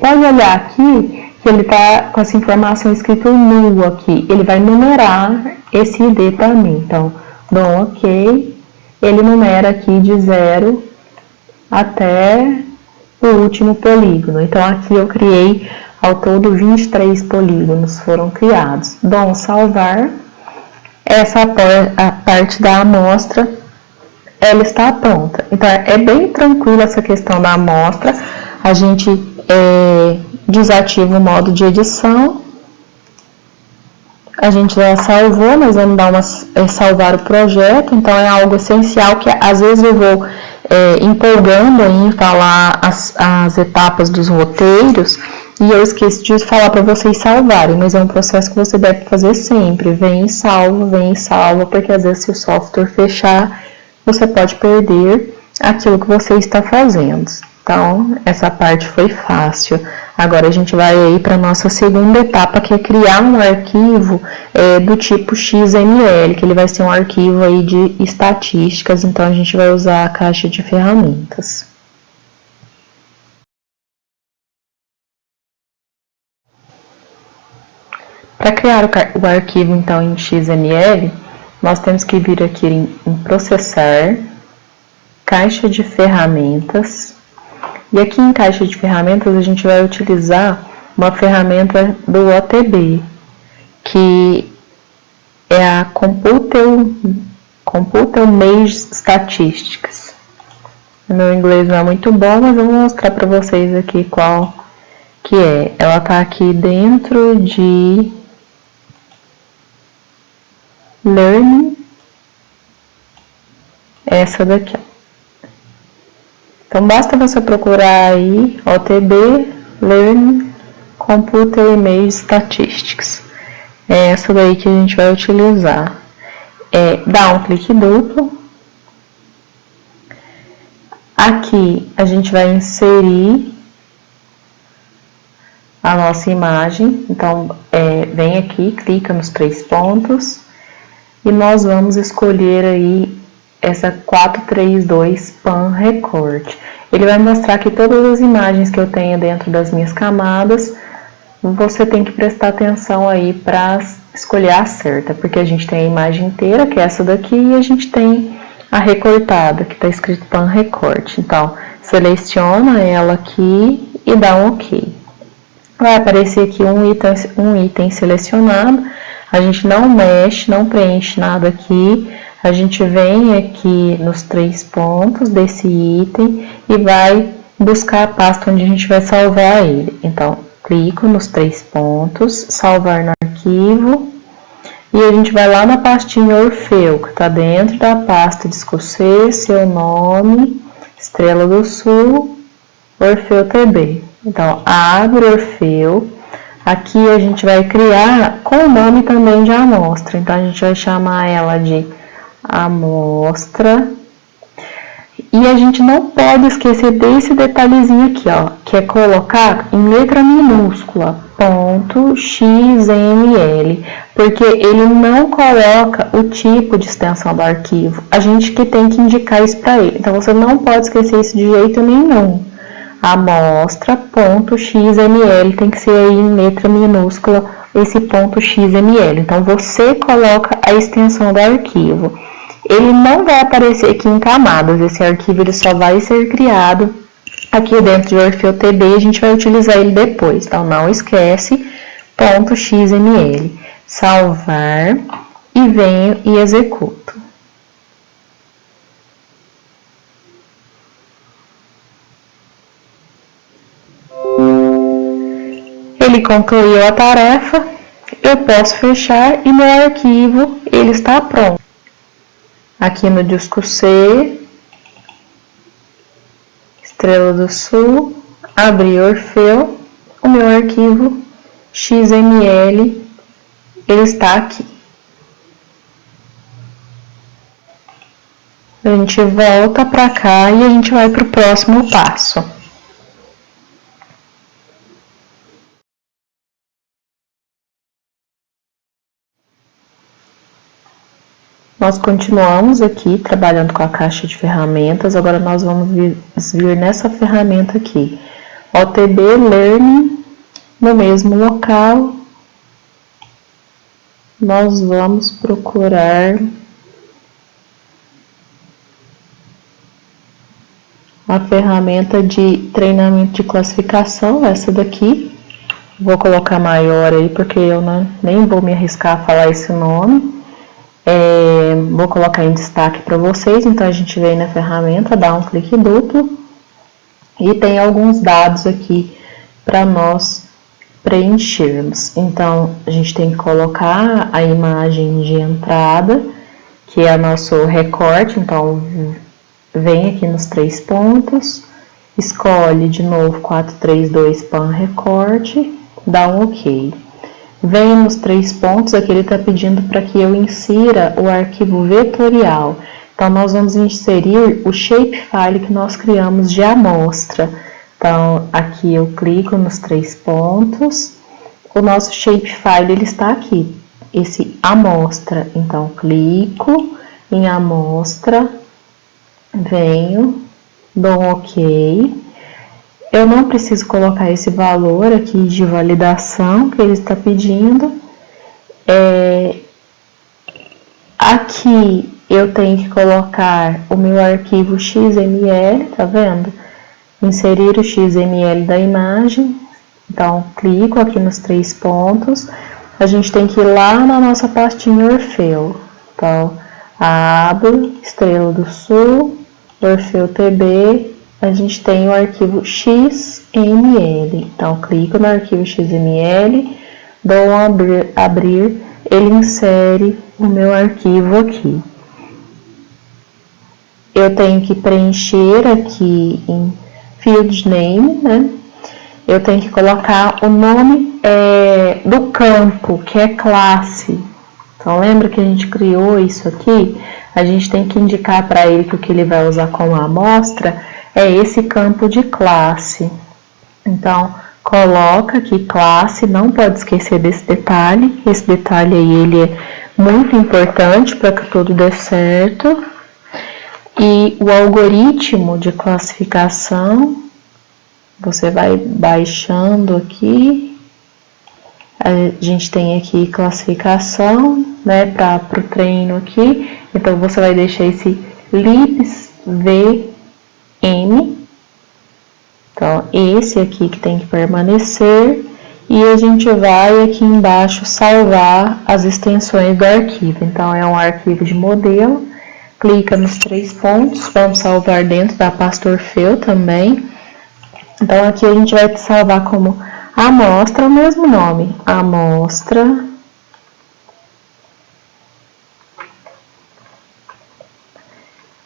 Pode olhar aqui ele está com essa informação escrito null aqui. Ele vai numerar esse ID para mim. Então, dou um OK. Ele numera aqui de 0 até o último polígono. Então, aqui eu criei ao todo 23 polígonos foram criados. Dou um salvar. Essa a parte da amostra, ela está pronta. Então, é bem tranquilo essa questão da amostra. A gente desativa o modo de edição. A gente já salvou, nós vamos dar salvar o projeto. Então, é algo essencial que às vezes eu vou empolgando em falar as etapas dos roteiros e eu esqueço de falar para vocês salvarem, mas é um processo que você deve fazer sempre. Vem e salva, porque às vezes se o software fechar, você pode perder aquilo que você está fazendo. Então, essa parte foi fácil. Agora a gente vai aí para a nossa segunda etapa, que é criar um arquivo do tipo XML, que ele vai ser um arquivo aí de estatísticas, então a gente vai usar a caixa de ferramentas. Para criar o arquivo então em XML, nós temos que vir aqui em processar, caixa de ferramentas. E aqui em caixa de ferramentas a gente vai utilizar uma ferramenta do OTB, que é a Computer Image Statistics. O meu inglês não é muito bom, mas eu vou mostrar para vocês aqui qual que é. Ela está aqui dentro de Learning, essa daqui, ó. Então, basta você procurar aí OTB Learning Computer Image Statistics. É essa daí que a gente vai utilizar. Dá um clique duplo. Aqui a gente vai inserir a nossa imagem. Então, vem aqui, clica nos 3 pontos e nós vamos escolher aí essa 432 Pan Record. Ele vai mostrar que todas as imagens que eu tenho dentro das minhas camadas, você tem que prestar atenção aí para escolher a certa, porque a gente tem a imagem inteira, que é essa daqui, e a gente tem a recortada, que está escrito Pan Record. Então, seleciona ela aqui e dá um OK. Vai aparecer aqui um item selecionado, a gente não mexe, não preenche nada aqui. A gente vem aqui nos 3 pontos desse item e vai buscar a pasta onde a gente vai salvar ele. Então, clico nos 3 pontos, salvar no arquivo, e a gente vai lá na pastinha Orfeu, que está dentro da pasta Disco C, seu nome, Estrela do Sul, Orfeu TB. Então, abre Orfeu. Aqui a gente vai criar com o nome também de amostra. Então, a gente vai chamar ela de amostra. E a gente não pode esquecer desse detalhezinho aqui, ó, que é colocar em letra minúscula, .xml, porque ele não coloca o tipo de extensão do arquivo. A gente que tem que indicar isso para ele. Então, você não pode esquecer isso de jeito nenhum. Amostra.xml tem que ser aí em letra minúscula esse .xml. Então, você coloca a extensão do arquivo. Ele não vai aparecer aqui em camadas, esse arquivo ele só vai ser criado aqui dentro de Orfeu TB, a gente vai utilizar ele depois. Então, não esquece, .xml. Salvar e venho e executo. Ele concluiu a tarefa, eu posso fechar e meu arquivo ele está pronto. Aqui no disco C, Estrela do Sul, abri Orfeu, o meu arquivo XML, ele está aqui. A gente volta para cá e a gente vai para o próximo passo. Nós continuamos aqui trabalhando com a caixa de ferramentas, agora nós vamos vir nessa ferramenta aqui, OTB Learning No mesmo local, nós vamos procurar a ferramenta de treinamento de classificação, essa daqui. Vou colocar maior aí, porque eu nem vou me arriscar a falar esse nome. Vou colocar em destaque para vocês. Então, a gente vem na ferramenta, dá um clique duplo e tem alguns dados aqui para nós preenchermos. Então, a gente tem que colocar a imagem de entrada, que é o nosso recorte. Então, vem aqui nos 3 pontos, escolhe de novo 432 pan recorte, dá um OK. Vem nos 3 pontos, aqui ele está pedindo para que eu insira o arquivo vetorial. Então, nós vamos inserir o shapefile que nós criamos de amostra. Então, aqui eu clico nos 3 pontos, o nosso shapefile ele está aqui, esse amostra. Então, clico em amostra, venho, dou um OK. Eu não preciso colocar esse valor aqui de validação que ele está pedindo. Aqui eu tenho que colocar o meu arquivo XML, tá vendo? Inserir o XML da imagem. Então, clico aqui nos 3 pontos. A gente tem que ir lá na nossa pastinha Orfeu. Então, abro, Estrela do Sul, Orfeu TB, a gente tem o arquivo XML. Então, clico no arquivo XML, dou um abrir, ele insere o meu arquivo aqui. Eu tenho que preencher aqui em Field Name, né? Eu tenho que colocar o nome do campo, que é classe. Então, lembra que a gente criou isso aqui? A gente tem que indicar para ele que o que ele vai usar como amostra é esse campo de classe. Então, coloca aqui classe, não pode esquecer desse detalhe. Esse detalhe aí, ele é muito importante para que tudo dê certo. E o algoritmo de classificação, você vai baixando aqui. A gente tem aqui classificação, né, para o treino aqui. Então, você vai deixar esse libsvm. Então, esse aqui que tem que permanecer. E a gente vai aqui embaixo salvar as extensões do arquivo. Então, é um arquivo de modelo. Clica nos 3 pontos. Vamos salvar dentro da pasta Orfeu também. Então, aqui a gente vai salvar como amostra, o mesmo nome, amostra.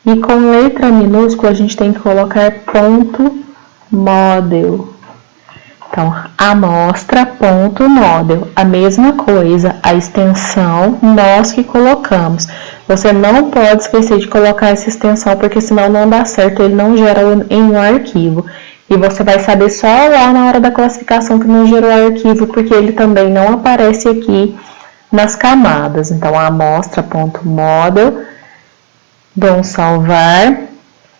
E com letra minúscula a gente tem que colocar ponto model. Então, amostra.model, a mesma coisa, a extensão nós que colocamos. Você não pode esquecer de colocar essa extensão, porque senão não dá certo, ele não gera em um arquivo. E você vai saber só lá na hora da classificação que não gerou arquivo, porque ele também não aparece aqui nas camadas. Então, amostra.model, dou um salvar.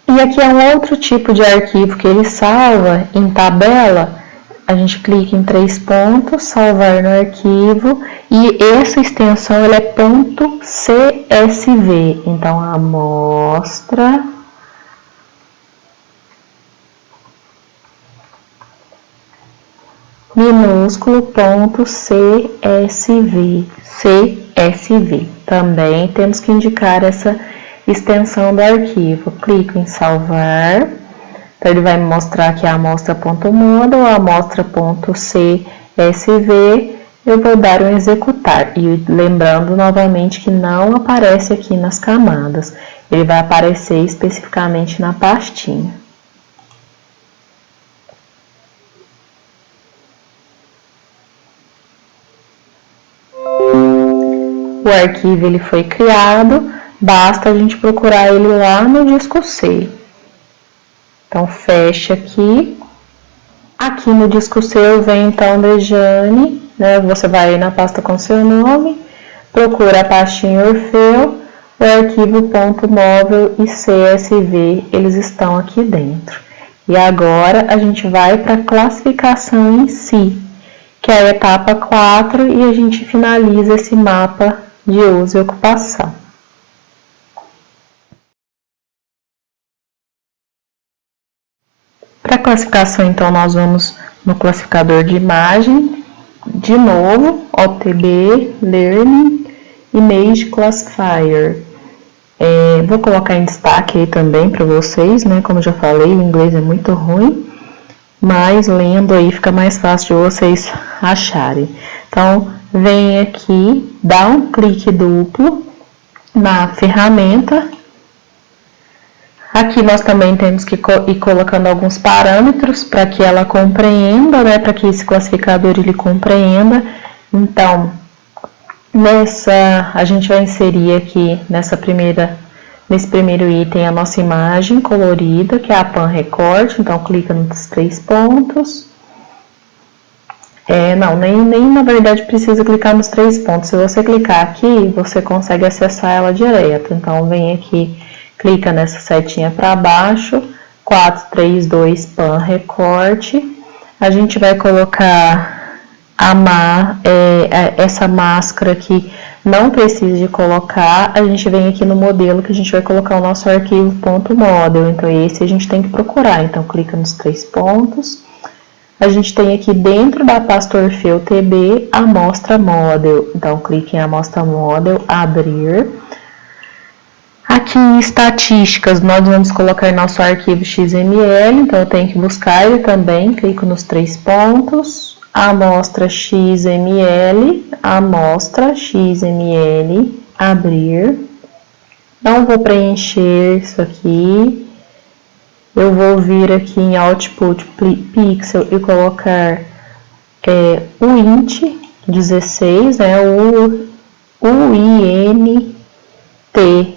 E aqui é um outro tipo de arquivo que ele salva em tabela. A gente clica em 3 pontos, salvar no arquivo. E essa extensão ela é .csv. Então, amostra. Minúsculo .csv, CSV. Também temos que indicar essa extensão do arquivo. Clico em salvar. Então, ele vai me mostrar aqui a amostra.model, a amostra.csv. Eu vou dar um executar. E lembrando novamente que não aparece aqui nas camadas. Ele vai aparecer especificamente na pastinha. O arquivo ele foi criado, basta a gente procurar ele lá no disco C. Então, fecha aqui. Aqui no disco C eu venho então Dejane, né? Você vai na pasta com seu nome, procura a pastinha Orfeu, o arquivo .móvel e CSV, eles estão aqui dentro. E agora a gente vai para a classificação em si. que é a etapa 4, e a gente finaliza esse mapa de uso e ocupação. Para classificação, então, nós vamos no classificador de imagem, de novo, OTB, Learning, Image Classifier. Vou colocar em destaque aí também para vocês, né? Como eu já falei, o inglês é muito ruim, mas lendo aí fica mais fácil de vocês acharem. Então, vem aqui, dá um clique duplo na ferramenta. Aqui nós também temos que ir colocando alguns parâmetros para que ela compreenda, né? Para que esse classificador ele compreenda. Então, a gente vai inserir aqui nesse primeiro item a nossa imagem colorida, que é a Pan Recorte. Então, clica nos 3 pontos. Nem na verdade precisa clicar nos 3 pontos. Se você clicar aqui, você consegue acessar ela direto. Então, vem aqui, clica nessa setinha para baixo, 432 Pan Recorte. A gente vai colocar essa máscara aqui, não precisa de colocar. A gente vem aqui no modelo que a gente vai colocar o nosso arquivo .model. Então, esse a gente tem que procurar. Então, clica nos 3 pontos. A gente tem aqui dentro da pasta Orfeu TB, amostra model. Então, clique em amostra model, abrir. Aqui em estatísticas, nós vamos colocar nosso arquivo XML. Então, eu tenho que buscar ele também. Clico nos 3 pontos. Amostra XML, abrir. Não vou preencher isso aqui. Eu vou vir aqui em Output Pixel e colocar o int 16, né, o INT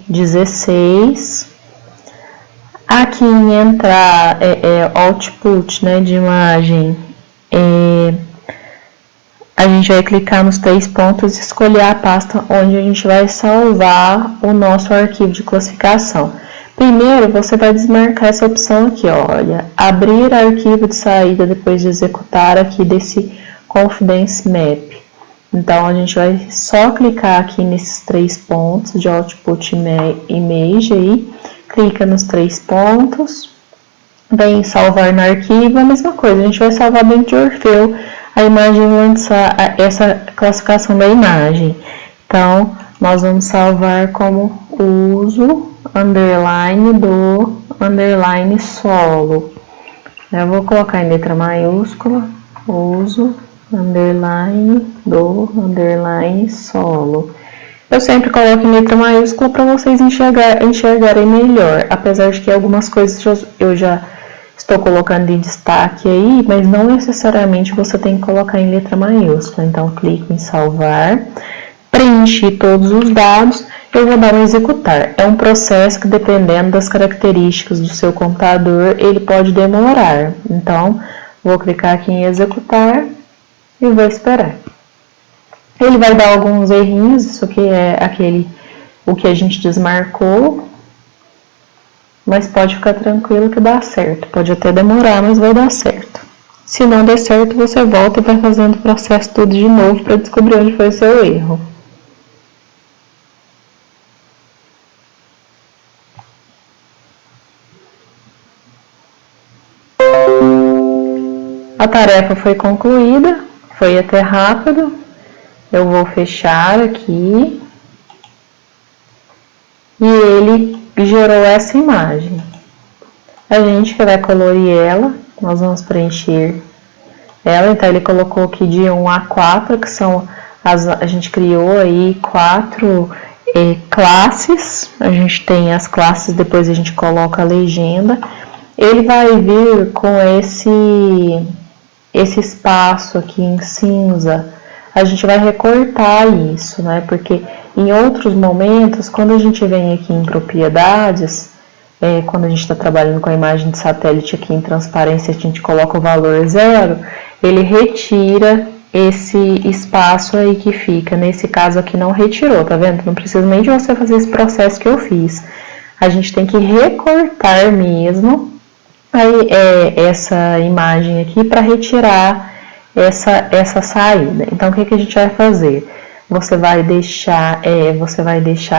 16. Aqui em entrar Output, né, de imagem, a gente vai clicar nos 3 pontos e escolher a pasta onde a gente vai salvar o nosso arquivo de classificação. Primeiro, você vai desmarcar essa opção aqui, olha, abrir arquivo de saída depois de executar aqui desse Confidence Map. Então, a gente vai só clicar aqui nesses 3 pontos de Output Image aí, clica nos 3 pontos, vem salvar no arquivo, a mesma coisa, a gente vai salvar dentro de Orfeu a imagem, essa classificação da imagem. Então, nós vamos salvar como uso underline do underline solo. Eu vou colocar em letra maiúscula, uso underline do underline solo. Eu sempre coloco em letra maiúscula para vocês enxergarem melhor, apesar de que algumas coisas eu já estou colocando em destaque aí, mas não necessariamente você tem que colocar em letra maiúscula. Então, clico em salvar, preenchi todos os dados, eu vou dar um executar. É um processo que, dependendo das características do seu computador, ele pode demorar. Então, vou clicar aqui em executar e vou esperar. Ele vai dar alguns errinhos, isso aqui é o que a gente desmarcou, mas pode ficar tranquilo que dá certo. Pode até demorar, mas vai dar certo. Se não der certo, você volta e vai fazendo o processo tudo de novo para descobrir onde foi o seu erro. A tarefa foi concluída, foi até rápido. Eu vou fechar aqui. E ele gerou essa imagem. A gente que vai colorir ela, nós vamos preencher ela. Então, ele colocou aqui de 1 a 4, que são a gente criou aí 4 classes. A gente tem as classes, depois a gente coloca a legenda. Ele vai vir com esse espaço aqui em cinza. A gente vai recortar isso, né? Porque em outros momentos, quando a gente vem aqui em propriedades, quando a gente está trabalhando com a imagem de satélite aqui em transparência, a gente coloca o valor 0, ele retira esse espaço aí que fica. Nesse caso aqui não retirou, tá vendo? Não precisa nem de você fazer esse processo que eu fiz. A gente tem que recortar mesmo aí, essa imagem aqui para retirar essa saída. Então, o que a gente vai fazer? Você vai deixar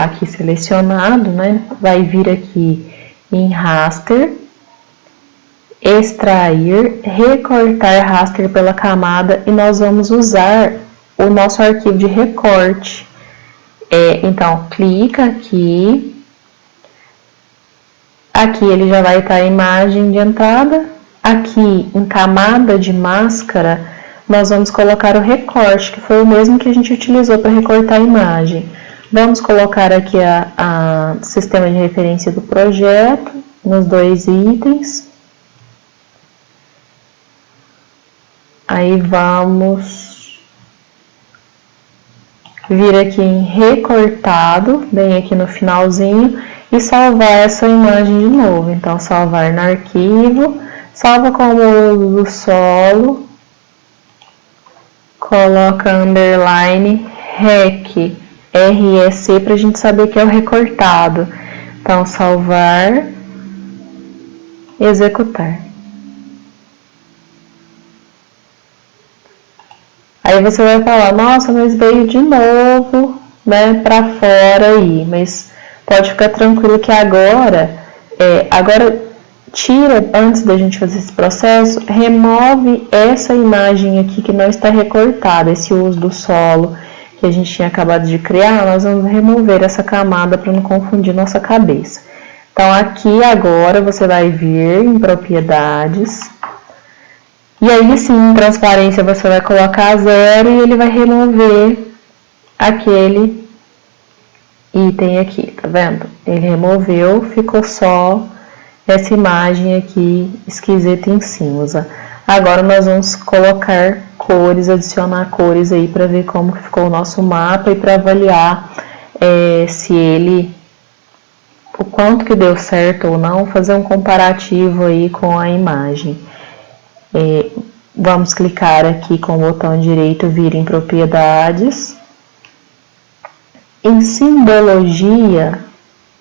aqui selecionado, né? Vai vir aqui em raster, extrair, recortar raster pela camada e nós vamos usar o nosso arquivo de recorte. Então, clica aqui. Aqui ele já vai estar a imagem de entrada. Aqui em camada de máscara, nós vamos colocar o recorte, que foi o mesmo que a gente utilizou para recortar a imagem. Vamos colocar aqui a sistema de referência do projeto, nos 2 itens. Aí vamos vir aqui em recortado, bem aqui no finalzinho, e salvar essa imagem de novo. Então, salvar no arquivo, salva como uso do solo, coloca underline rec, REC, para a gente saber que é o recortado. Então, salvar, executar. Aí você vai falar, nossa, mas veio de novo, né, para fora aí. Mas pode ficar tranquilo que agora tira, antes da gente fazer esse processo, remove essa imagem aqui que não está recortada, esse uso do solo que a gente tinha acabado de criar, nós vamos remover essa camada para não confundir nossa cabeça. Então, aqui agora você vai vir em propriedades, e aí sim, em transparência, você vai colocar 0 e ele vai remover aquele item aqui, tá vendo? Ele removeu, ficou só essa imagem aqui esquisita em cinza. Agora nós vamos colocar cores, adicionar cores aí para ver como ficou o nosso mapa e para avaliar o quanto que deu certo ou não, fazer um comparativo aí com a imagem. Vamos clicar aqui com o botão direito, vir em propriedades. Em simbologia,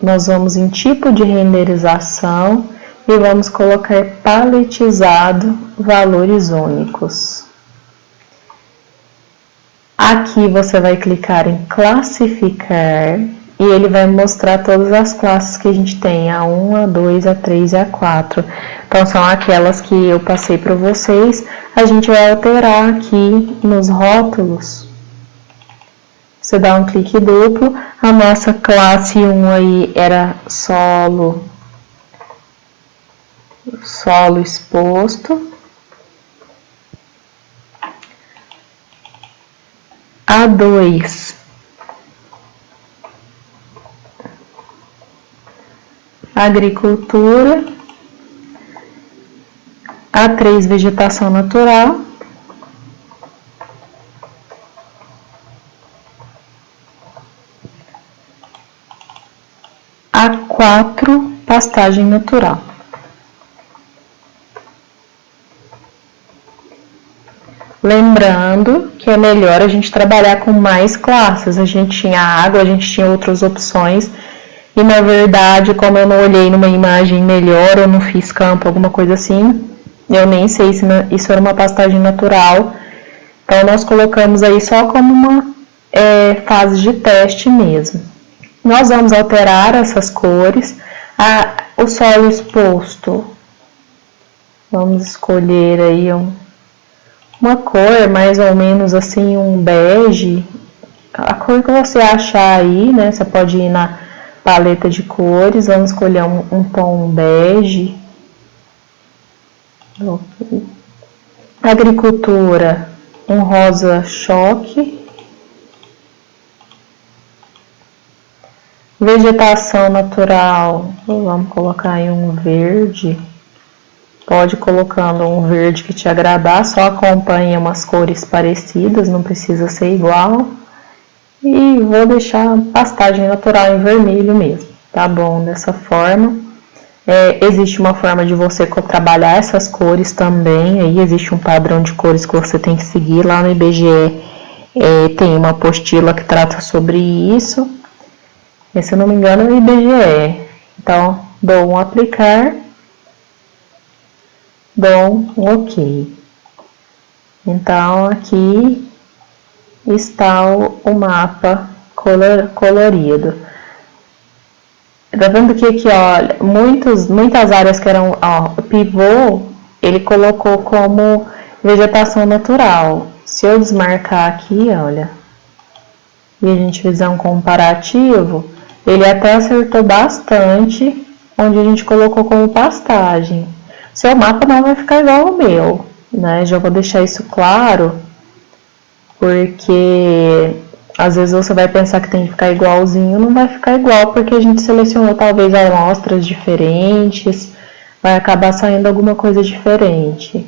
nós vamos em tipo de renderização e vamos colocar paletizado valores únicos. Aqui você vai clicar em classificar e ele vai mostrar todas as classes que a gente tem, a 1, a 2, a 3 e a 4. Então, são aquelas que eu passei para vocês. A gente vai alterar aqui nos rótulos. Você dá um clique duplo. A nossa classe 1 aí era solo exposto. A 2 agricultura. A 3 vegetação natural. A 4 pastagem natural. Lembrando que é melhor a gente trabalhar com mais classes. A gente tinha água, a gente tinha outras opções. E na verdade, como eu não olhei numa imagem melhor, eu não fiz campo, alguma coisa assim, eu nem sei se isso era uma pastagem natural. Então, nós colocamos aí só como uma fase de teste mesmo. Nós vamos alterar essas cores. O solo exposto, vamos escolher aí uma cor mais ou menos assim, um bege. A cor que você achar aí, né? Você pode ir na paleta de cores, vamos escolher um tom bege. Okay. Agricultura, um rosa choque. Vegetação natural, vamos colocar aí um verde. Pode ir colocando um verde que te agradar, só acompanha umas cores parecidas, não precisa ser igual. E vou deixar pastagem natural em vermelho mesmo, tá bom? Dessa forma. Existe uma forma de você trabalhar essas cores também, aí existe um padrão de cores que você tem que seguir lá no IBGE. Tem uma apostila que trata sobre isso. Se eu não me engano, é o IBGE. Então, dou um aplicar, dou um OK. Então, aqui está o mapa colorido. Tá vendo que aqui, ó, muitas áreas que eram, ó, pivô, ele colocou como vegetação natural. Se eu desmarcar aqui, olha, e a gente fizer um comparativo, ele até acertou bastante onde a gente colocou como pastagem. Seu mapa não vai ficar igual ao meu, né? Já vou deixar isso claro, porque às vezes você vai pensar que tem que ficar igualzinho, não vai ficar igual, porque a gente selecionou talvez amostras diferentes, vai acabar saindo alguma coisa diferente.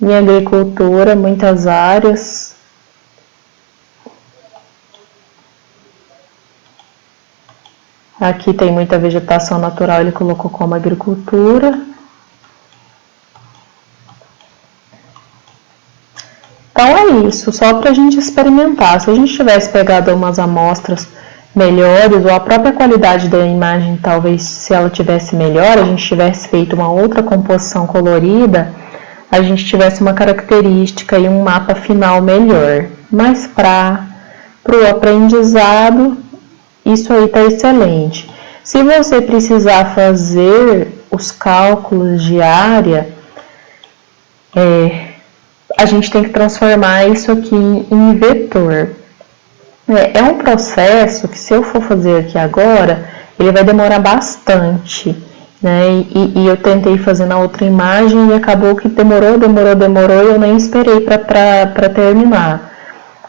Em agricultura, muitas áreas. Aqui tem muita vegetação natural, ele colocou como agricultura. Então é isso, só para a gente experimentar. Se a gente tivesse pegado umas amostras melhores, ou a própria qualidade da imagem, talvez se ela tivesse melhor, a gente tivesse feito uma outra composição colorida, a gente tivesse uma característica e um mapa final melhor. Mas para o aprendizado, isso aí está excelente. Se você precisar fazer os cálculos de área, a gente tem que transformar isso aqui em vetor. É um processo que, se eu for fazer aqui agora, ele vai demorar bastante, né? E eu tentei fazer na outra imagem e acabou que demorou e eu nem esperei para terminar.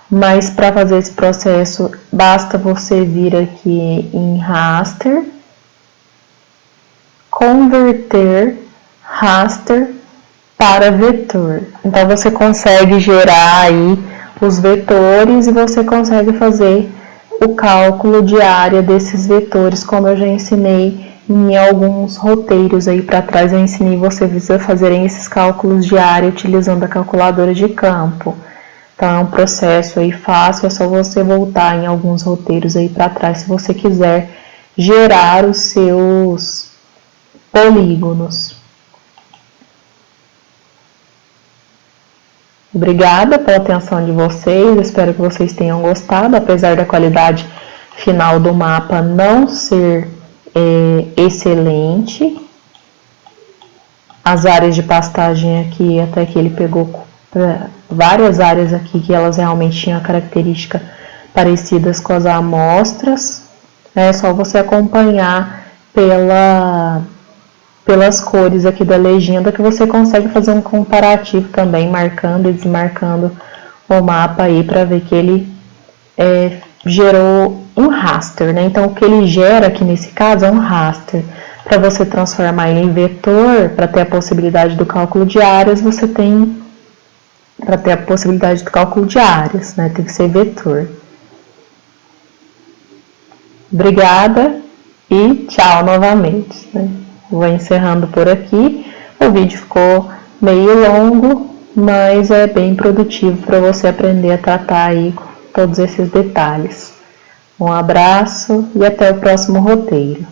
Mas para fazer esse processo, basta você vir aqui em raster, converter raster para vetor. Então você consegue gerar aí os vetores e você consegue fazer o cálculo de área desses vetores, como eu já ensinei em alguns roteiros aí para trás. Eu ensinei vocês a fazerem esses cálculos de área utilizando a calculadora de campo. Então é um processo aí fácil, é só você voltar em alguns roteiros aí para trás se você quiser gerar os seus polígonos. Obrigada pela atenção de vocês, espero que vocês tenham gostado, apesar da qualidade final do mapa não ser excelente. As áreas de pastagem aqui, até que ele pegou várias áreas aqui que elas realmente tinham características parecidas com as amostras. É só você acompanhar pelas cores aqui da legenda que você consegue fazer um comparativo também, marcando e desmarcando o mapa aí para ver que ele gerou um raster, né? Então o que ele gera aqui nesse caso é um raster. Para você transformar ele em vetor, para ter a possibilidade do cálculo de áreas, você tem para ter a possibilidade do cálculo de áreas, né? Tem que ser vetor. Obrigada e tchau novamente, né? Vou encerrando por aqui. O vídeo ficou meio longo, mas é bem produtivo para você aprender a tratar aí com todos esses detalhes. Um abraço e até o próximo roteiro.